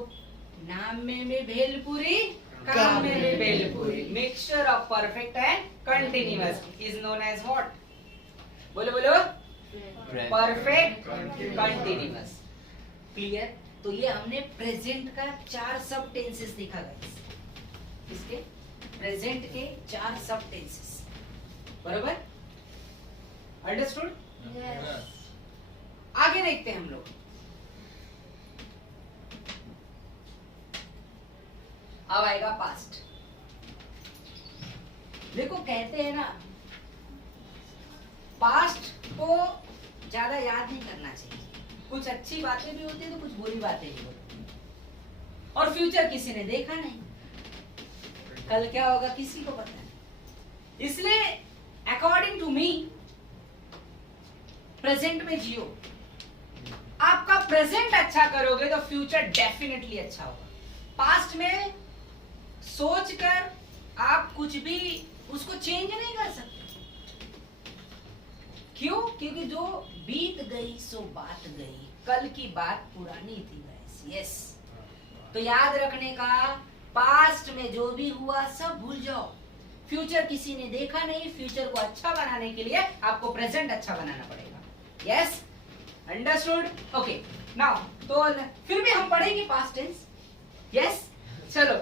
नाम में भी भेलपुरी, काम में भी bhelpuri. Mixture of perfect and continuous is known as what? बोलो बोलो. Perfect continuous. क्लियर? तो ये हमने प्रेजेंट का 4 सब टेंसेस देखा गाइस. इसके प्रेजेंट के 4 सब टेंसेस, बराबर. अंडरस्टूड? आगे देखते हैं हम लोग. अब आएगा पास्ट. देखो, कहते हैं ना, पास्ट को ज्यादा याद नहीं करना चाहिए. कुछ अच्छी बातें भी होती है तो कुछ बुरी बातें भी होती है. और फ्यूचर किसी ने देखा नहीं, कल क्या होगा किसी को पता नहीं. इसलिए अकॉर्डिंग टू मी, प्रेजेंट में जियो. आपका प्रेजेंट अच्छा करोगे तो फ्यूचर डेफिनेटली अच्छा होगा. पास्ट में सोचकर आप कुछ भी उसको चेंज नहीं कर सकते. क्यों? क्योंकि जो बीत गई सो बात गई. कल की बात पुरानी थी गाइस. यस, तो याद रखने का, पास्ट में जो भी हुआ सब भूल जाओ. फ्यूचर किसी ने देखा नहीं. फ्यूचर को अच्छा बनाने के लिए आपको प्रेजेंट अच्छा बनाना पड़ेगा. Yes, understood? ओके, नाउ तो फिर भी हम पढ़ेंगे पास्ट टेंस. यस, चलो.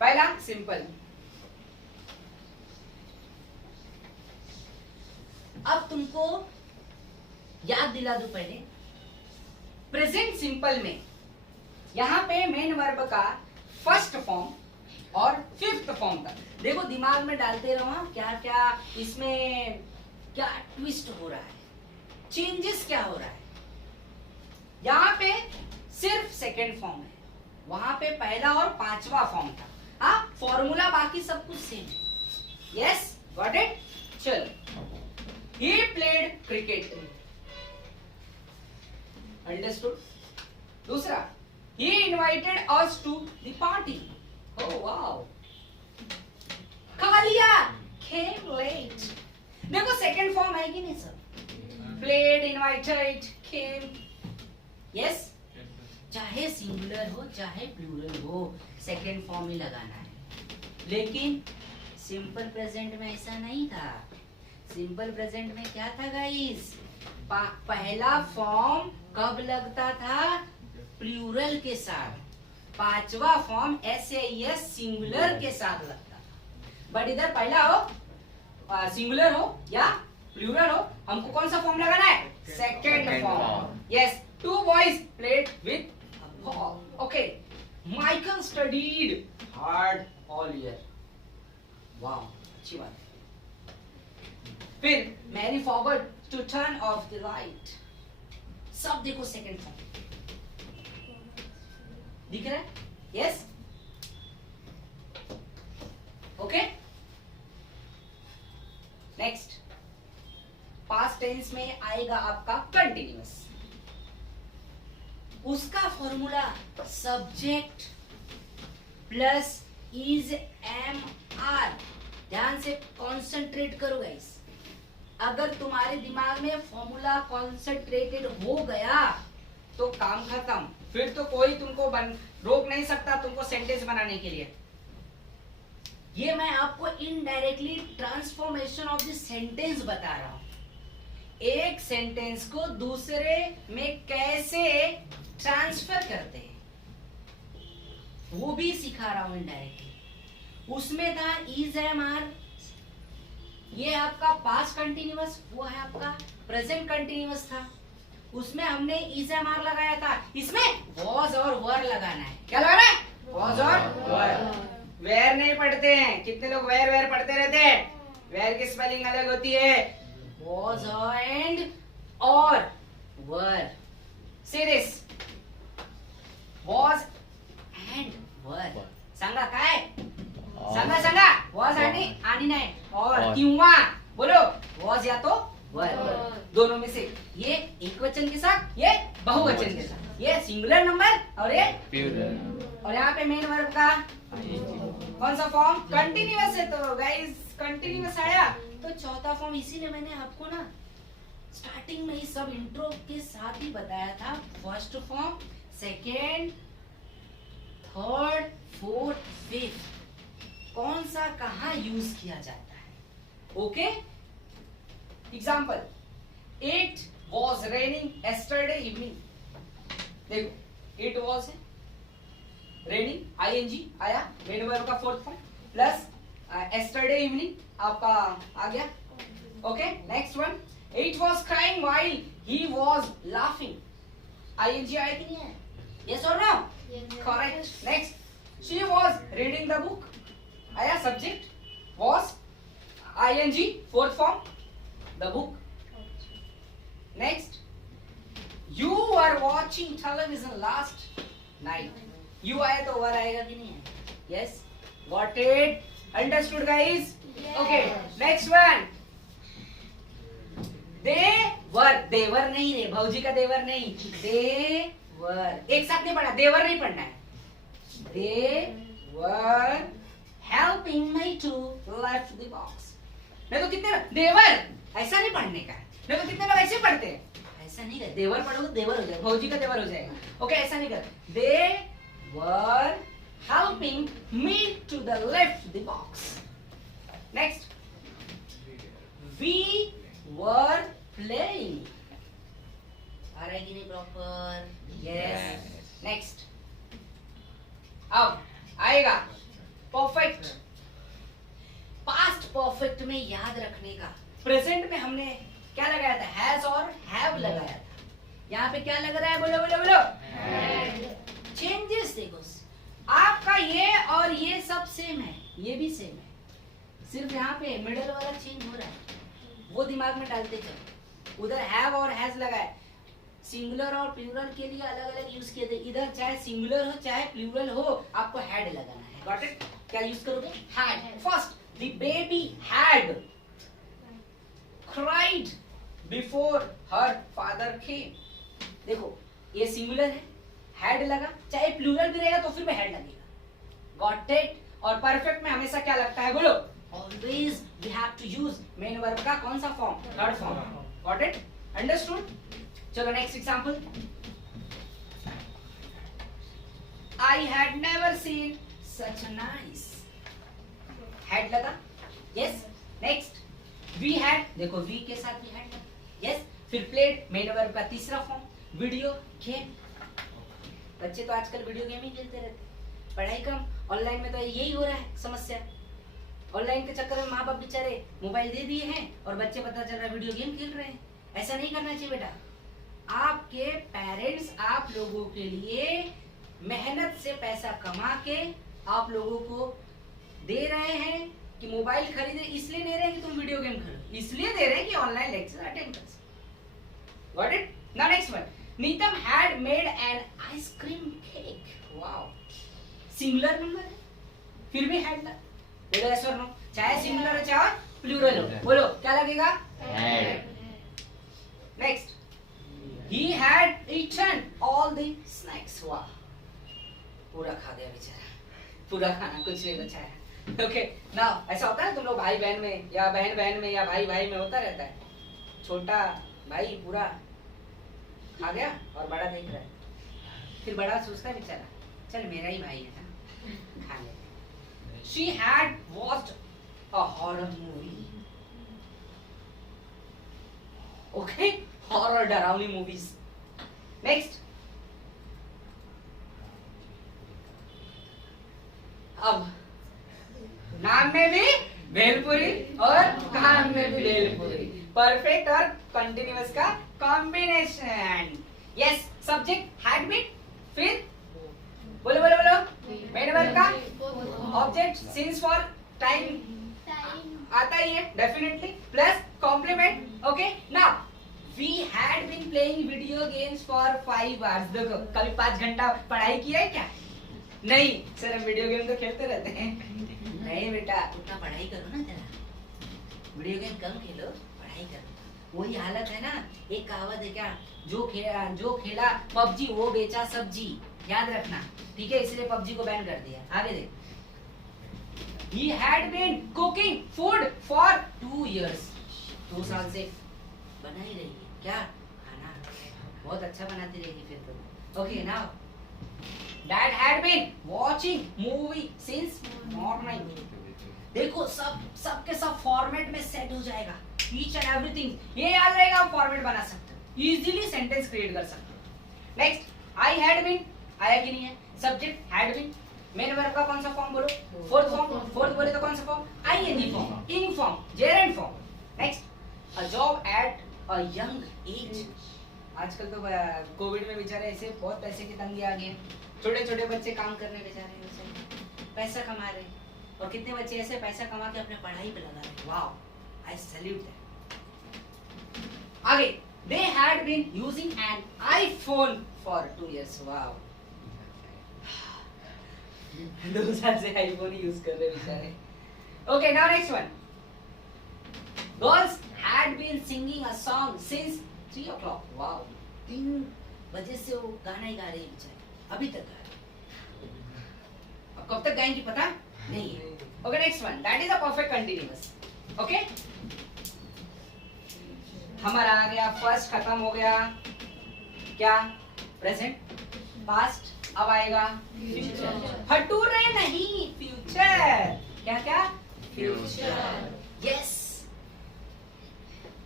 पहला सिंपल. अब तुमको याद दिला दूं पहले. प्रेजेंट सिंपल में यहां पे मेन वर्ब का फर्स्ट फॉर्म और फिफ्थ फॉर्म का देखो, दिमाग में डालते रहो क्या क्या इसमें क्या ट्विस्ट हो रहा है, चेंजेस क्या हो रहा है. यहां पे सिर्फ सेकंड फॉर्म है, वहां पे पहला और पांचवा फॉर्म था. हाँ, फॉर्मूला बाकी सब कुछ सेम है. Yes, got it. चलो, he played cricket. Understood? दूसरा, he invited us to the party. Oh wow. खा लिया, came late. देखो सेकंड फॉर्म है कि नहीं sir? played, invited, came. Yes? चाहे सिंगुलर हो चाहे प्लूरल हो, सेकंड फॉर्म ही लगाना है. लेकिन सिंपल प्रेजेंट में ऐसा नहीं था. सिंपल प्रेजेंट में क्या था गाइस? पहला फॉर्म कब लगता था? प्लूरल के साथ. पांचवा फॉर्म एसएस सिंगुलर के साथ लगता था. बट इधर पहला हो सिंगुलर हो या प्लूरल हो, हमको कौन सा फॉर्म लगाना है? Second form. Yes, 2 boys played with ball. Okay, Michael studied hard all year. Wow, अच्छी बात है. फिर Mary forward to turn off the light. सब देखो सेकंड फॉर्म दिख रहा है. Yes, okay. Next, past tense में आएगा आपका कंटिन्यूअस. उसका formula subject plus is am are. ध्यान से कंसंट्रेट करो गाइस. अगर तुम्हारे दिमाग में फॉर्मूला कॉन्सेंट्रेटेड हो गया तो काम खत्म. फिर तो कोई तुमको रोक नहीं सकता तुमको सेंटेंस बनाने के लिए. ये मैं आपको indirectly transformation of the sentence बता रहा हूं. एक सेंटेंस को दूसरे में कैसे ट्रांसफर करते हैं वो भी सिखा रहा हूं इनडायरेक्टली. उसमें था इज एम आर, ये आपका पास्ट कंटिन्यूअस, वो है आपका प्रेजेंट कंटिन्यूअस था. उसमें हमने इज एम आर लगाया था. इसमें वॉज और वर लगाना है. क्या लगाना है? वॉज और वर. वेयर नहीं पढ़ते हैं. कितने लोग वेयर वेयर पढ़ते रहते हैं? वेयर की स्पेलिंग अलग होती है. वॉज एंड और वर. से दिस, वॉज एंड वर. सांगा काय सांगा सांगा वॉज आणि नाही और और. किंवा बोलो वॉज या तो वर दोनों में से ये एक वचन के साथ ये बहुवचन के साथ ये सिंगुलर नंबर और ये प्लूरल और यहाँ पे मेन वर्ब का कौन सा फॉर्म कंटिन्यूअस है तो गाइस कंटिन्यूअस आया तो चौथा फॉर्म इसीलिए मैंने आपको ना स्टार्टिंग में ही सब इंट्रो के साथ ही बताया था first form second third fourth fifth कौन सा कहाँ यूज किया जाता है okay example it was raining yesterday evening देखो इट वॉज रेनिंग आईएनजी आया मेन वर्ब का fourth form plus yesterday evening आपका आ गया okay next one it was crying while he was laughing ING आया कि नहीं है यस और no correct next she was reading the book आया subject was ING fourth form the book next you are watching television last night you आया तो over आएगा कि नहीं है yes got it understood guys okay next one देवर नहीं रे भौजी का देवर नहीं देवर एक साथ नहीं पढ़ना देवर नहीं पढ़ना है देवर helping me to lift the box नहीं तो कितने देवर ऐसा नहीं पढ़ने का नहीं तो कितने लोग ऐसे पढ़ते हैं ऐसा नहीं कर देवर पढ़ोगे देवर हो जाएगा भौजी का देवर हो जाएगा ओके ऐसा नहीं कर देवर helping me to the lift the box next we were playing आ रहा है कि नहीं प्रॉपर yes next अब आएगा परफेक्ट पास्ट परफेक्ट में याद रखने का प्रेजेंट में हमने क्या लगाया था हैज और हैव लगाया था यहाँ पे क्या लग रहा है बोलो बोलो बोलो चेंजेस देखो आपका ये और ये सब सेम है ये भी सेम है सिर्फ यहाँ पे मिडल वाला चेंज हो रहा है वो दिमाग में डालते चलो उधर हैव और हैज लगा है सिंगुलर और प्लूरल के लिए अलग अलग यूज किए थे इधर चाहे सिंगुलर हो चाहे प्लूरल हो आपको हैड लगाना है गॉट इट क्या यूज करोगे had first the baby had cried before her father came देखो ये सिंगुलर है हैड लगा चाहे प्लूरल भी रहेगा तो फिर भी हैड लगेगा गॉट इट और परफेक्ट में हमेशा क्या लगता है बोलो always we have to use main verb का कौन सा form third form got it understood चलो next example I had never seen such nice had लगा यस नेक्स्ट वी हैड देखो वी के साथ भी हैड लगा यस फिर प्लेड मेन वर्ब का तीसरा फॉर्म वीडियो गेम बच्चे तो आजकल वीडियो गेम ही खेलते रहते पढ़ाई कम ऑनलाइन में तो यही हो रहा है समस्या ऑनलाइन के चक्कर में माँ बाप बेचारे मोबाइल दे दिए हैं और बच्चे पता चल रहा है वीडियो गेम खेल रहे हैं ऐसा नहीं करना चाहिए बेटा आपके पेरेंट्स आप लोगों के लिए मेहनत से पैसा कमा के आप लोगों को दे रहे हैं कि मोबाइल खरीदे इसलिए दे रहे हैं कि तुम वीडियो गेम खेलो इसलिए दे रहे हैं कि ऑनलाइन लेक्चर अटेंड कर सको got it now next one Neetam had made an ice cream cake. Wow. Singular number है, फिर भी had लगा. बोलो yes or no? चाहे singular हो चाहे plural हो. बोलो क्या लगेगा? had. Next. He had eaten all the snacks. Wow. पूरा खा गया बेचारा. पूरा खाना कुछ नहीं बचा है. Okay. Now ऐसा होता है तुम लोग भाई बहन में या बहन बहन में या भाई भाई में होता रहता है. छोटा भाई पूरा खा गया और बड़ा देख रहा है फिर बड़ा सोचता है बेचारा चल मेरा ही भाई है ना खा ले she had watched a horror movie okay horror डरावनी मूवीज नेक्स्ट अब नाम में भी भेलपुरी और काम में भी भेलपुरी परफेक्ट और कंटिन्यूअस का combination yes subject had been फिर बोलो बोलो बोलो मेन वर्ब का ऑब्जेक्ट सिंस फॉर टाइम आता ही है definitely plus complement okay now we had been playing video games for 5 hours देखो कभी 5 घंटा पढ़ाई किया है क्या नहीं सर, हम वीडियो गेम तो खेलते रहते हैं। नहीं बेटा, उतना पढ़ाई करो ना जरा, वीडियो गेम कम खेलो, पढ़ाई करो। वही हालत है ना, एक कहावत है क्या, जो खेला पबजी वो बेचा सब्जी, याद रखना, ठीक है? इसलिए पबजी को बैन कर दिया। आगे देख। He had been cooking food for 2 years. 2 साल से बना ही रही है क्या खाना, बहुत अच्छा बनाती रहेगी फिर तो। Okay, now Dad had been watching movie since morning. देखो सब के सब फॉर्मेट में सेट हो जाएगा, ईच एंड एवरीथिंग ये याद रहेगा, आप फॉर्मेट बना सकते हो, इजीली सेंटेंस क्रिएट कर सकते हो। नेक्स्ट, आई हैड बीन, आया कि नहीं है? Subject had been, main verb का कौन सा फॉर्म बोलो? Fourth form. फोर्थ बोले तो कौन सा form? ING form, in form, gerund form. Next, a job at a young age. आजकल तो कोविड में बेचारे ऐसे बहुत पैसे की तंगी आ गई, छोटे छोटे बच्चे काम करने बेचारे वैसे पैसा कमा रहे हैं, और कितने बच्चे ऐसे पैसा कमा के अपने पढ़ाई पे लगा रहे हैं। Wow, I salute that. आगे, they had been using an iPhone for 2 years। Wow, 2 साल से आईफोन ही यूज कर रहे बेचारे। Okay, now next one. Girls had been singing a song since 3 o'clock। Wow, 3 बजे से वो गाना ही गा रही है बेचारी, अभी तक गा रही अब कब तक गाएंगी पता नहीं है। Okay, next one, that is a perfect continuous. Okay, हमारा आ गया फर्स्ट, खत्म हो गया, क्या? प्रेजेंट, पास्ट, अब आएगा फ्यूचर। भटूरे नहीं, फ्यूचर। क्या क्या? Future. Yes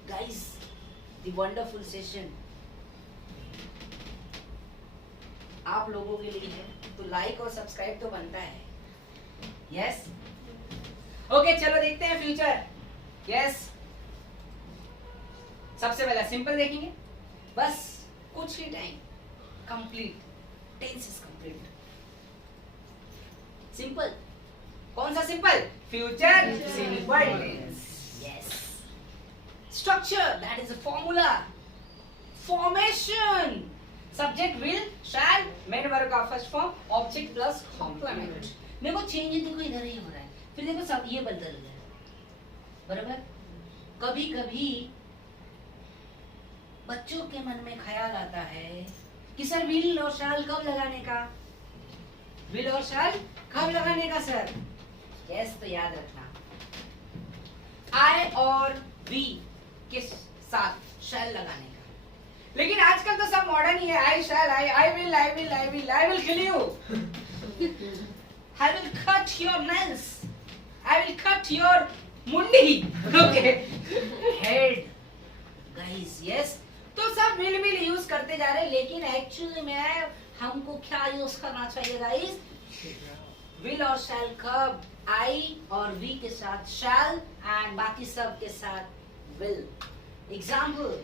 guys, the wonderful session आप लोगों के लिए है, तो लाइक और सब्सक्राइब तो बनता है। यस, ओके, चलो देखते हैं फ्यूचर। यस, सबसे पहले सिंपल देखेंगे, बस कुछ ही time, complete, tense is complete. Simple, कौन सा simple? Future simple tense. Yes, structure, that is a formula. Formation, subject will, shall, main verb का first form, object plus complement. देखो चेंज देखो इधर ही हो रहा है, फिर देखो सब ये बदल गया, बराबर। कभी कभी बच्चों के मन में ख्याल आता है कि सर विल और शैल कब लगाने का, विल और शैल कब लगाने का सर? यस, तो याद रखना, आई और वी के साथ शैल लगाने का। लेकिन आजकल तो सब मॉडर्न ही है, I shall, I will, I will, I will, I will kill you, I will cut your nails. I will cut your मुंडी। Okay. Head. Guys, yes. तो सब will यूज करते जा रहे हैं, लेकिन एक्चुअली में हमको क्या यूज करना चाहिए गाइस? will और shall कब? I और we के साथ shall and बाकी सब के साथ will. Example,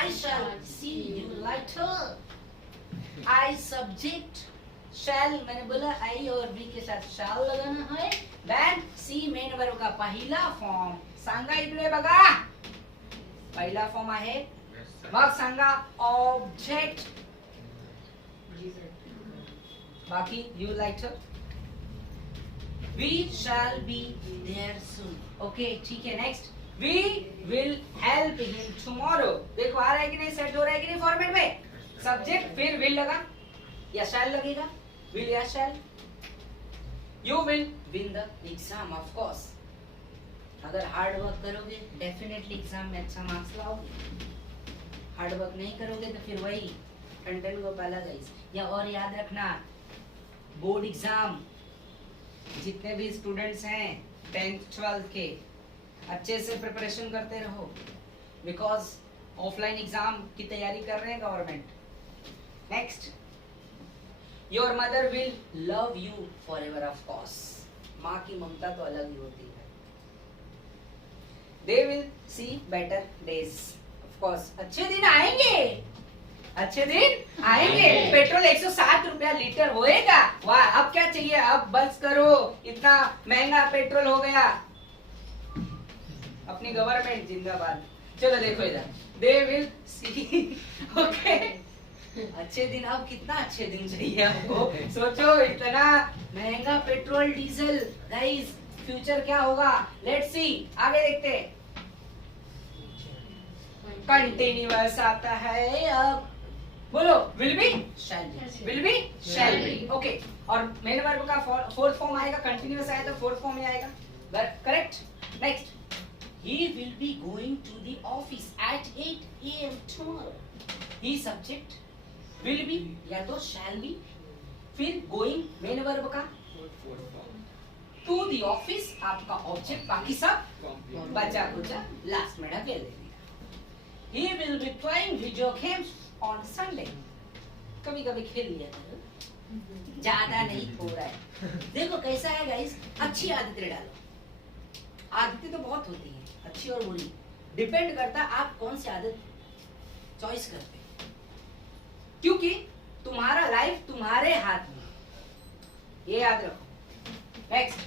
I shall see you later. I subject, शैल, मैंने बोला आई और बी के साथ शैल लगाना है। देन सी मेन वर्ब का पहिला फॉर्म, सांगा इकडे बघा, पहिला फॉर्म आहे, मग सांगा ऑब्जेक्ट, बाकी you like to, we shall be there soon. Okay, ठीक है। Next, we will help him tomorrow. देखो आ रहा है कि नहीं, सेट हो रहा है कि नहीं फॉर्मेट में? सब्जेक्ट फिर विल लगा या शैल लगेगा, will या shall? You will win the exam, of course. अगर हार्ड वर्क करोगे डेफिनेटली एग्जाम में अच्छा मार्क्स लाओगे, हार्ड वर्क नहीं करोगे तो फिर वही कंटेंट को पहला गाइस। या और याद रखना, बोर्ड एग्जाम जितने भी स्टूडेंट्स हैं 10th 12th के, अच्छे से प्रिपरेशन करते रहो, बिकॉज ऑफलाइन एग्जाम की तैयारी कर रहे हैं government. Next, your mother will love you for ever, of course. माँ की ममता तो अलग ही होती है। They will see better days, of course. अच्छे दिन आएंगे, अच्छे दिन आएंगे। पेट्रोल 107 रुपया लीटर होएगा, वाह, अब क्या चाहिए? अब बस करो, इतना महंगा पेट्रोल हो गया। अपनी गवर्नमेंट जिंदाबाद। चलो देखो इधर, दे विल सी, ओके, अच्छे दिन, अब कितना अच्छे दिन चाहिए आपको? सोचो, इतना महंगा पेट्रोल डीजल, गाइस फ्यूचर क्या होगा? लेट्स सी, आगे देखते हैं। कंटिन्यूअस आता है अब, बोलो will be, shall be, will be, shall be, okay. और मेन वर्ब का फोर्थ फॉर्म आएगा, कंटिन्यूअस आया तो फोर्थ फॉर्म में आएगा, correct. Next, he will be going to the office at 8 a.m. tomorrow. he subject, will be या तो shall be, फिर going मेन वर्ब का to the office आपका ऑब्जेक्ट, बाकी सब बचा कुचा लास्ट में ढकेल देंगे। he will be playing video games on Sunday. कभी कभी खेल लिया करो, ज्यादा नहीं हो रहा है। देखो कैसा है गाइस, अच्छी आदतें डालो। आदतें तो बहुत होती हैं, अच्छी और बुरी, डिपेंड करता है आप कौन सी आदत चॉइस करते हैं, क्योंकि तुम्हारा लाइफ तुम्हारे हाथ में, ये याद रखो। Next,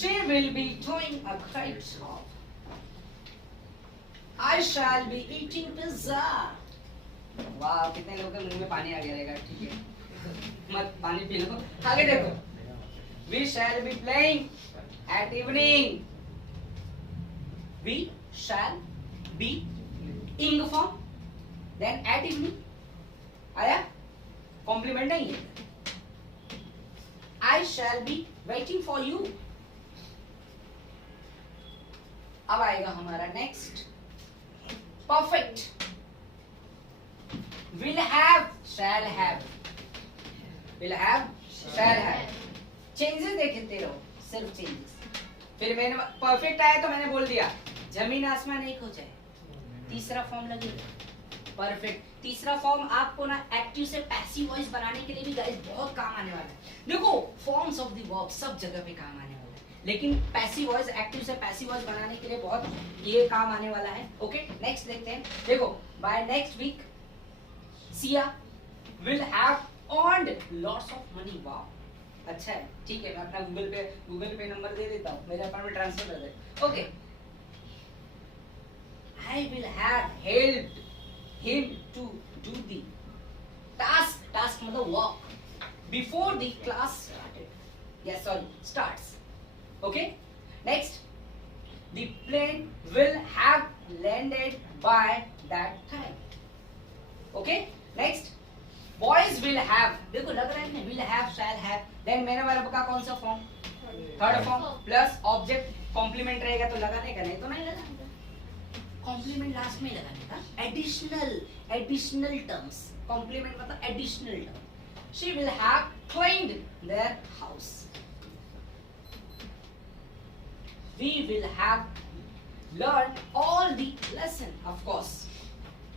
she will be doing a great job. I shall be eating pizza. वाह, कितने लोगों के मुंह में पानी आ गया रहेगा, ठीक है, मत पानी पी लो। आगे देखो, we shall be playing at evening. We shall be ing form, then at evening आया, कॉम्प्लीमेंट नहीं है। I shall be waiting for you। अब आएगा हमारा next, perfect. will have, shall have, will have, shall have, changes देखते रहो, सिर्फ changes. फिर मैंने परफेक्ट आया तो मैंने बोल दिया जमीन आसमान एक हो जाए, तीसरा फॉर्म लगेगा परफेक्ट। तीसरा फॉर्म आपको ना एक्टिव से पैसिव वॉइस बनाने के लिए भी गाइस बहुत काम आने वाला है। देखो फॉर्म्स ऑफ द वर्ब सब जगह पे काम आने वाला है, लेकिन पैसिव वॉइस, एक्टिव से पैसिव वॉइस बनाने के लिए बहुत ये काम आने वाला है। ओके, नेक्स्ट देखते हैं। देखो, by next week Siya will have earned lots of money. Wow, अच्छा है, ठीक है, मैं अपना गूगल पे नंबर दे देता हूँ, मेरे अकाउंट में ट्रांसफर कर दे। Okay, I will have helped him to do the task मतलब work before the class started. Yes, sorry, starts. Okay, next, the plane will have landed by that time. Okay, next, boys will have, देखो लग रहा है ना, will have, shall have, then मेरा verb का कौन सा form? Third form plus object complement रहेगा तो लगाने का, नहीं तो नहीं लगाने का। कॉम्प्लीमेंट लास्ट में लगाने का, एडिशनल टर्म्स, कॉम्प्लीमेंट मतलब additional term. She will have cleaned there house, we will have learn all the lesson. Of course,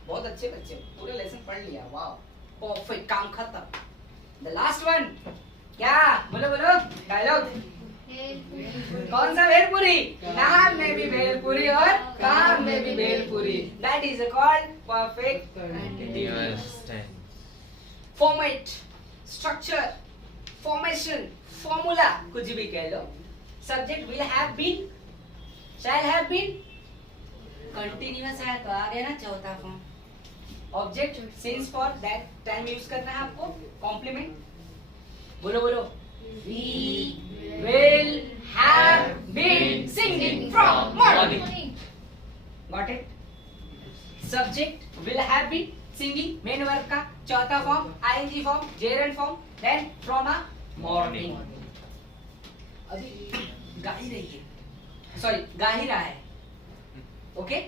बहुत अच्छे बच्चे, पूरे लेसन पढ़ लिया, वाह, परफेक्ट, काम खत्म। द लास्ट वन, क्या बोलो बोलो डायलॉग, कौन सा भेलपुरी? नाम में भी भेलपुरी और काम में भी bhelpuri, that is called perfect continuous tense. Format, structure, formation, formula, कुछ भी कह लो। Subject will have been, shall have been, continuous है तो आ गया ना चौथा form. Object since for that time use करना है आपको। कॉम्प्लीमेंट, बोलो बोलो, we will have been singing from morning. Got it? Subject will have been singing, main verb का चौथा form, ing form, gerund form, then from a morning. अभी गा ही रही है, सॉरी गा ही रहा है। Okay,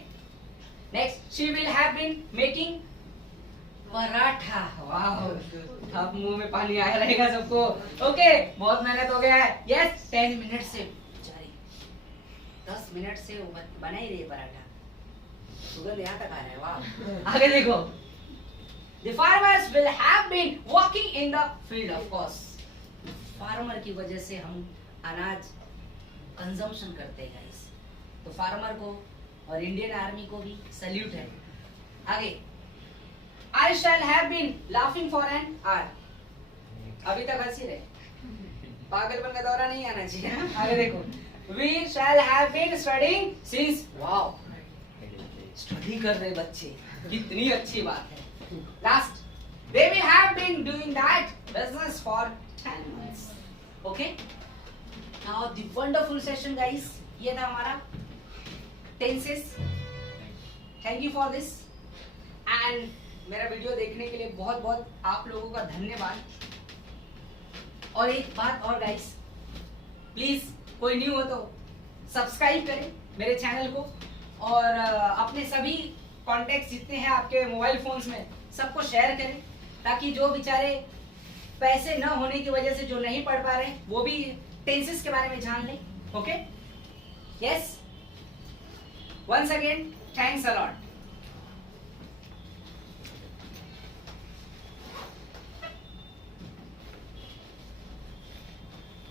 next, she will have been making paratha. वाह, अब मुंह में पानी आया रहेगा सबको। ओके, बहुत मेहनत हो गया है। यस, 10 मिनट से जारी, 10 मिनट से बना ही रही है पराठा, सुगंध यहाँ तक आ रहा है। वाह, आगे देखो, the farmers will have been working in the field. of course, farmer की वजह से हम अनाज कंजम्पशन करते हैं गाइस, तो फार्मर को और इंडियन आर्मी को भी सैल्यूट है। आगे, I shall have been laughing for an hour. अभी तक हंसी रहे, पागलपन का दौरा नहीं आना चाहिए। आगे देखो, we shall have been studying since, wow, study कर रहे बच्चे, कितनी अच्छी बात है। Last, we have been doing that business for 10 months. Okay? Now the wonderful session guys, ये था हमारा tenses. Thank you for this. And मेरा वीडियो देखने के लिए बहुत बहुत आप लोगों का धन्यवाद. और एक बात और गाइस, प्लीज कोई न्यू हो तो सब्सक्राइब करें मेरे चैनल को और अपने सभी कॉन्टेक्ट जितने हैं आपके मोबाइल फोन्स में सबको शेयर करें ताकि जो बेचारे पैसे न होने की वजह से जो नहीं पढ़ पा रहे वो भी टेंसेस के बारे में जान लें. Okay, yes, once again thanks a lot.